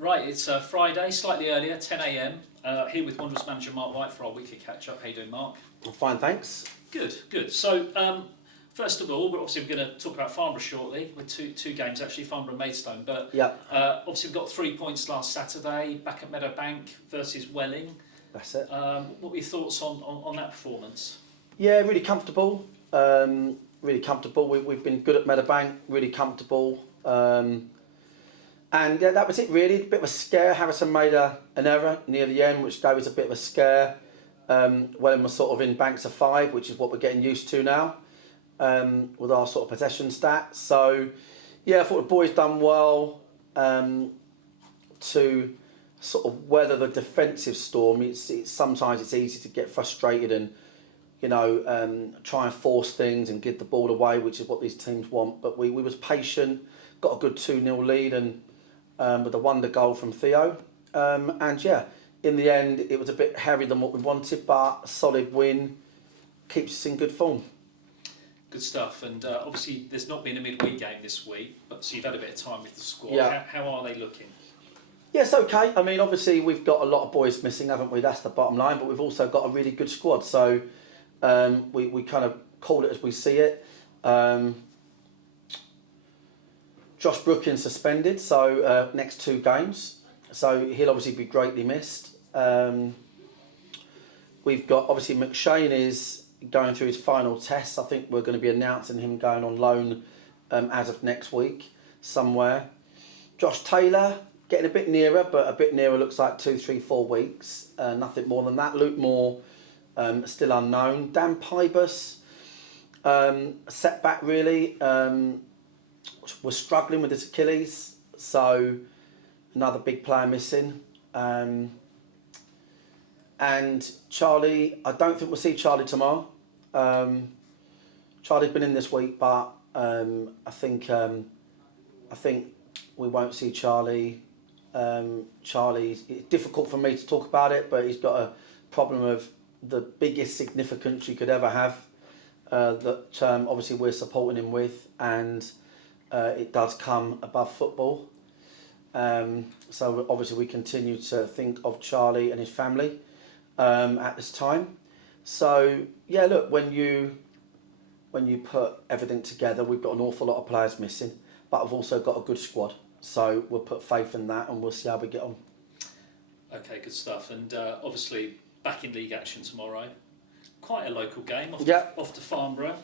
Right, it's Friday, slightly earlier, 10 a.m. Here with Wanderers manager Marc White for our weekly catch-up. How you doing, Marc? I'm fine, thanks. Good, good. So, first of all, we're going to talk about Farnborough shortly, with two games actually, Farnborough and Maidstone. But Yeah, obviously we've got 3 points last Saturday, back at Meadowbank versus Welling. that's it. What were your thoughts on that performance? Yeah, really comfortable. Really comfortable. We've been good at Meadowbank, really comfortable. And yeah, that was it really. A bit of a scare. Harrison made an error near the end, which gave us a bit of a scare. Welling was sort of in banks of 5, which is what we're getting used to now, with our sort of possession stats. So, yeah, I thought the boys done well to sort of weather the defensive storm. Sometimes it's easy to get frustrated and try and force things and give the ball away, which is what these teams want. But we was patient, got a good 2-0 lead, and with a wonder goal from Theo. And yeah, in the end, it was a bit heavier than what we wanted, but a solid win keeps us in good form. Good stuff. And obviously, there's not been a midweek game this week, but so you've had a bit of time with the squad. Yeah. How are they looking? Yeah, it's okay. I mean, obviously, we've got a lot of boys missing, haven't we? That's the bottom line. But we've also got a really good squad. So we kind of call it as we see it. Josh Brookins suspended, so next 2 games. So he'll obviously be greatly missed. We've got, obviously, McShane is going through his final tests. I think we're going to be announcing him going on loan as of next week somewhere. Josh Taylor, getting a bit nearer, but a bit nearer looks like 2, 3, 4 weeks. Nothing more than that. Luke Moore, still unknown. Dan Pybus, setback really. We're struggling with his Achilles, so another big player missing. And Charlie, I don't think we'll see Charlie tomorrow. Charlie's been in this week, but I think we won't see Charlie. It's difficult for me to talk about it, but he's got a problem of the biggest significance you could ever have. That obviously we're supporting him with, and it does come above football. So obviously we continue to think of Charlie and his family at this time. So yeah, look, when you put everything together, we've got an awful lot of players missing, but I've also got a good squad. So we'll put faith in that, and we'll see how we get on. Okay, good stuff. And obviously back in league action tomorrow. Quite a local game off to Farnborough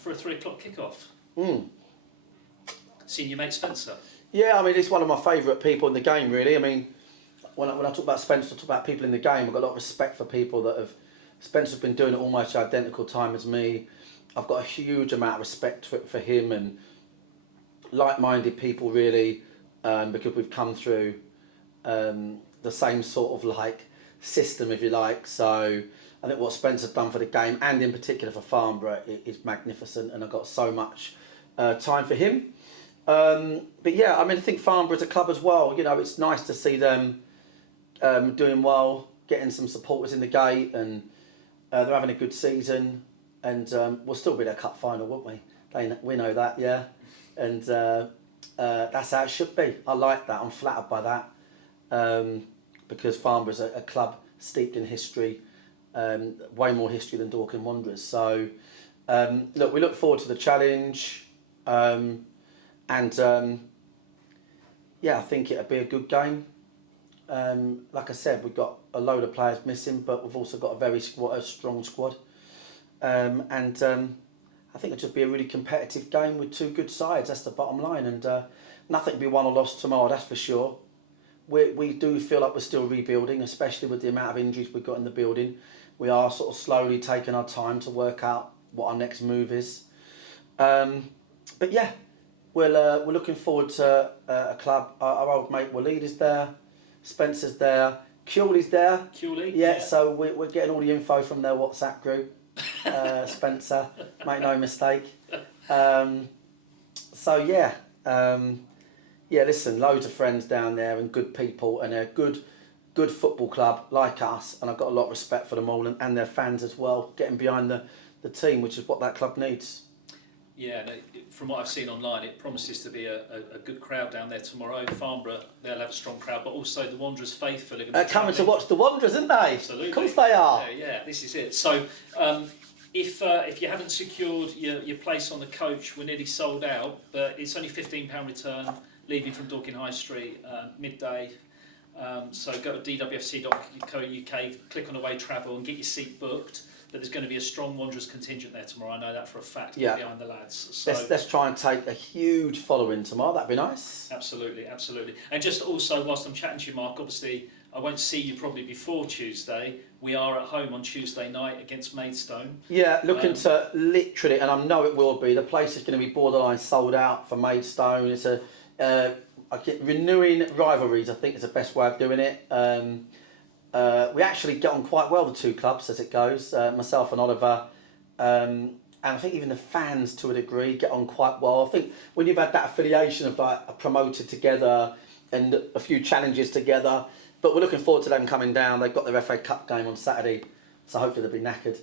for a 3 o'clock kickoff. Senior mate Spencer. Yeah, I mean, he's one of my favourite people in the game, really. I mean, when I talk about Spencer, I talk about people in the game. I've got a lot of respect for people that have... Spencer's been doing it almost identical time as me. I've got a huge amount of respect for him and like-minded people, really, because we've come through the same sort of, system, if you like. So I think what Spencer's done for the game, and in particular for Farnborough, is magnificent, and I've got so much time for him. But yeah, I mean, I think Farnborough's a club as well. It's nice to see them doing well, getting some supporters in the gate, and they're having a good season. And we'll still be in a cup final, won't we? We know that, yeah. And that's how it should be. I like that. I'm flattered by that, because Farnborough's a club steeped in history, way more history than Dorking Wanderers. So look, we look forward to the challenge. Yeah, I think it'll be a good game. Like I said, we've got a load of players missing, but we've also got a strong squad. I think it'll just be a really competitive game with 2 good sides. That's the bottom line. And nothing will be won or lost tomorrow, that's for sure. We do feel like we're still rebuilding, especially with the amount of injuries we've got in the building. We are sort of slowly taking our time to work out what our next move is. But yeah, we're looking forward to a club. Our old mate Waleed is there, Spencer's there, Kewley's there. Kewley? Yeah, so we're getting all the info from their WhatsApp group. Spencer, make no mistake. So yeah, listen, loads of friends down there and good people, and a good football club like us, and I've got a lot of respect for them all, and their fans as well, getting behind the team, which is what that club needs. Yeah, from what I've seen online, it promises to be a good crowd down there tomorrow. Farnborough, they'll have a strong crowd, but also the Wanderers faithful are going to be coming to watch the Wanderers, isn't they? Absolutely. Of course they are. Yeah, this is it. So if you haven't secured your place on the coach, we're nearly sold out, but it's only £15 return, leaving from Dorking High Street midday. So go to dwfc.co.uk, click on away travel and get your seat booked. But there's going to be a strong Wanderers contingent there tomorrow. I know that for a fact. Behind the lads. So let's try and take a huge following tomorrow. That'd be nice. Absolutely. And just also, whilst I'm chatting to you, Mark, obviously I won't see you probably before Tuesday. We are at home on Tuesday night against Maidstone. Yeah, looking to literally, and I know it will be. The place is going to be borderline sold out for Maidstone. It's renewing rivalries. I think is the best way of doing it. We actually get on quite well, the two clubs, as it goes, myself and Oliver, and I think even the fans, to a degree, get on quite well. I think when you've had that affiliation of like promoted together and a few challenges together, but we're looking forward to them coming down. They've got their FA Cup game on Saturday, so hopefully they'll be knackered.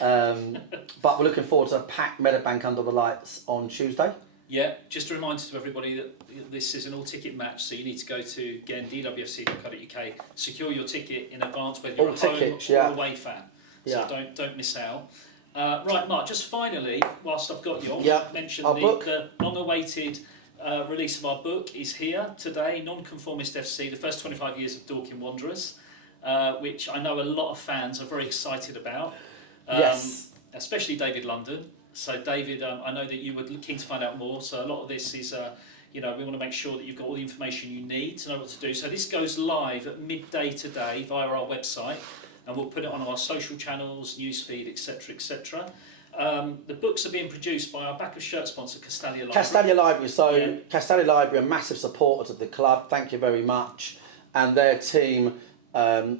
But we're looking forward to a packed Meadowbank under the lights on Tuesday. Yeah, just a reminder to everybody that this is an all-ticket match, so you need to go to, again, dwfc.co.uk, secure your ticket in advance, whether you're a home or away fan. So don't miss out. Right, Mark, just finally, whilst I've got you, I'll mention the long-awaited release of our book is here today, Nonconformist FC, the first 25 years of Dorking Wanderers, which I know a lot of fans are very excited about, especially David London. So David, I know that you were keen to find out more. So a lot of this is, we want to make sure that you've got all the information you need to know what to do. So this goes live at midday today via our website, and we'll put it on our social channels, newsfeed, etc., etc. The books are being produced by our back of shirt sponsor, Castalia Library. Castalia Library. So Castalia Library are massive supporters of the club. Thank you very much, and their team,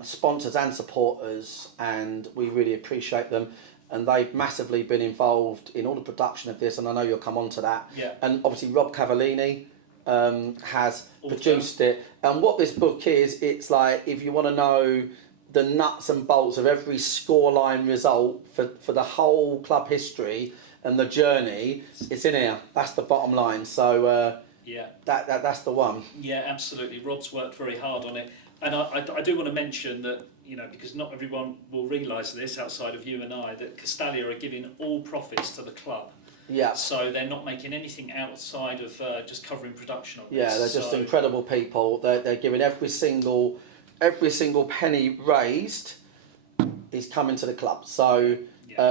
sponsors and supporters, and we really appreciate them. And they've massively been involved in all the production of this, and I know you'll come on to that. Yeah. And obviously Rob Cavallini has produced it. And what this book is, it's like, if you want to know the nuts and bolts of every scoreline result for the whole club history and the journey, it's in here. That's the bottom line. So that's the one. Yeah, absolutely. Rob's worked very hard on it. And I do want to mention that, because not everyone will realise this outside of you and I, that Castalia are giving all profits to the club. Yeah. So they're not making anything outside of just covering production of this. Yeah, they're just incredible people. They're giving every single penny raised is coming to the club. So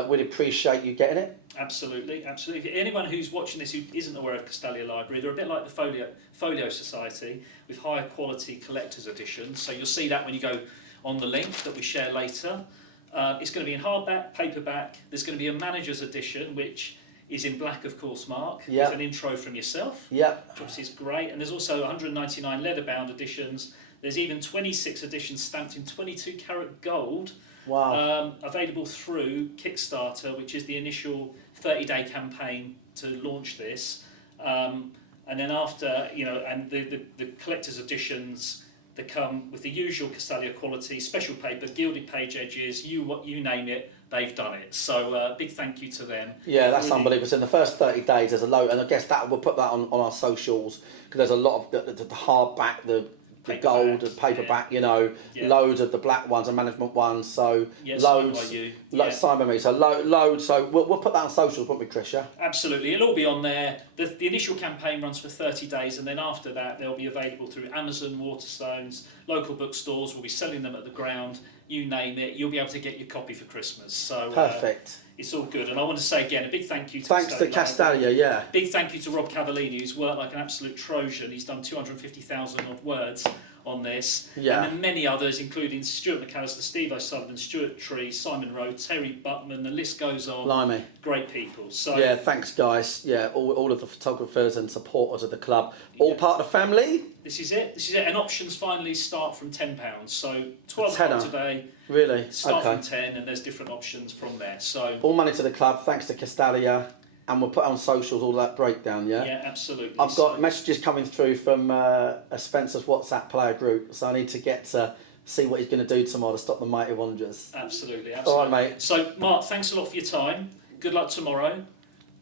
we'd appreciate you getting it. Absolutely. Anyone who's watching this who isn't aware of Castalia Library, they're a bit like the Folio Society with higher quality collector's editions. So you'll see that when you go on the link that we share later. It's going to be in hardback, paperback. There's going to be a manager's edition, which is in black, of course, Mark, with an intro from yourself, which obviously is great. And there's also 199 leather-bound editions. There's even 26 editions stamped in 22 karat gold. Wow. Available through Kickstarter, which is the initial 30-day campaign to launch this. And then after, and the collector's editions, they come with the usual Castalia quality, special paper, gilded page edges, you name it, they've done it. So big thank you to them. Yeah, that's really unbelievable. So in the first 30 days, there's a load, and I guess we'll put that on our socials, because there's a lot of the hardback, the gold and paperback, loads of the black ones and management ones. So loads, signed by me. So loads. So we'll put that on socials, won't we, Chris? Yeah. Absolutely, it'll all be on there. The initial campaign runs for 30 days, and then after that, they'll be available through Amazon, Waterstones, local bookstores. We'll be selling them at the ground. You name it, you'll be able to get your copy for Christmas. So perfect. It's all good, and I want to say again a big thank you to Castalia, Big thank you to Rob Cavallini, who's worked like an absolute Trojan. He's done 250,000 odd words on this, and then many others, including Stuart McAllister, Steve O'Sullivan, Stuart Tree, Simon Rowe, Terry Buttman. The list goes on. Blimey. Great people. So thanks guys. All of the photographers and supporters of the club, all part of the family. This is it. And options finally start from £10. So 12 o'clock today. Really? Start from 10, and there's different options from there. So all money to the club, thanks to Castalia, and we'll put on socials all that breakdown. Yeah, absolutely. I've got messages coming through from Spencer's WhatsApp player group, so I need to get to see what he's going to do tomorrow to stop the mighty Wanderers. Absolutely. All right, mate. So Mark, thanks a lot for your time. Good luck tomorrow.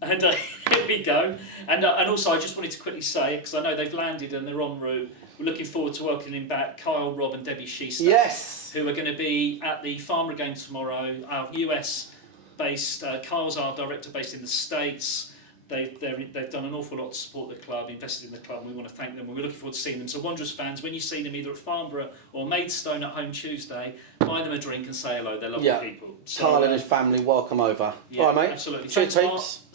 And here we go. And also, I just wanted to quickly say, because I know they've landed and they're en route, we're looking forward to welcoming back Kyle, Rob and Debbie Sheester. Yes! Who are going to be at the Farnborough game tomorrow. Our US-based, Kyle's our director based in the States. They've done an awful lot to support the club, invested in the club, and we want to thank them. We're looking forward to seeing them. So Wanderers fans, when you see them either at Farnborough or Maidstone at home Tuesday, buy them a drink and say hello. They're lovely people. So, Kyle and his family, welcome over. Yeah, all right, mate. Absolutely. Cheers, Thanks, peeps. Marc.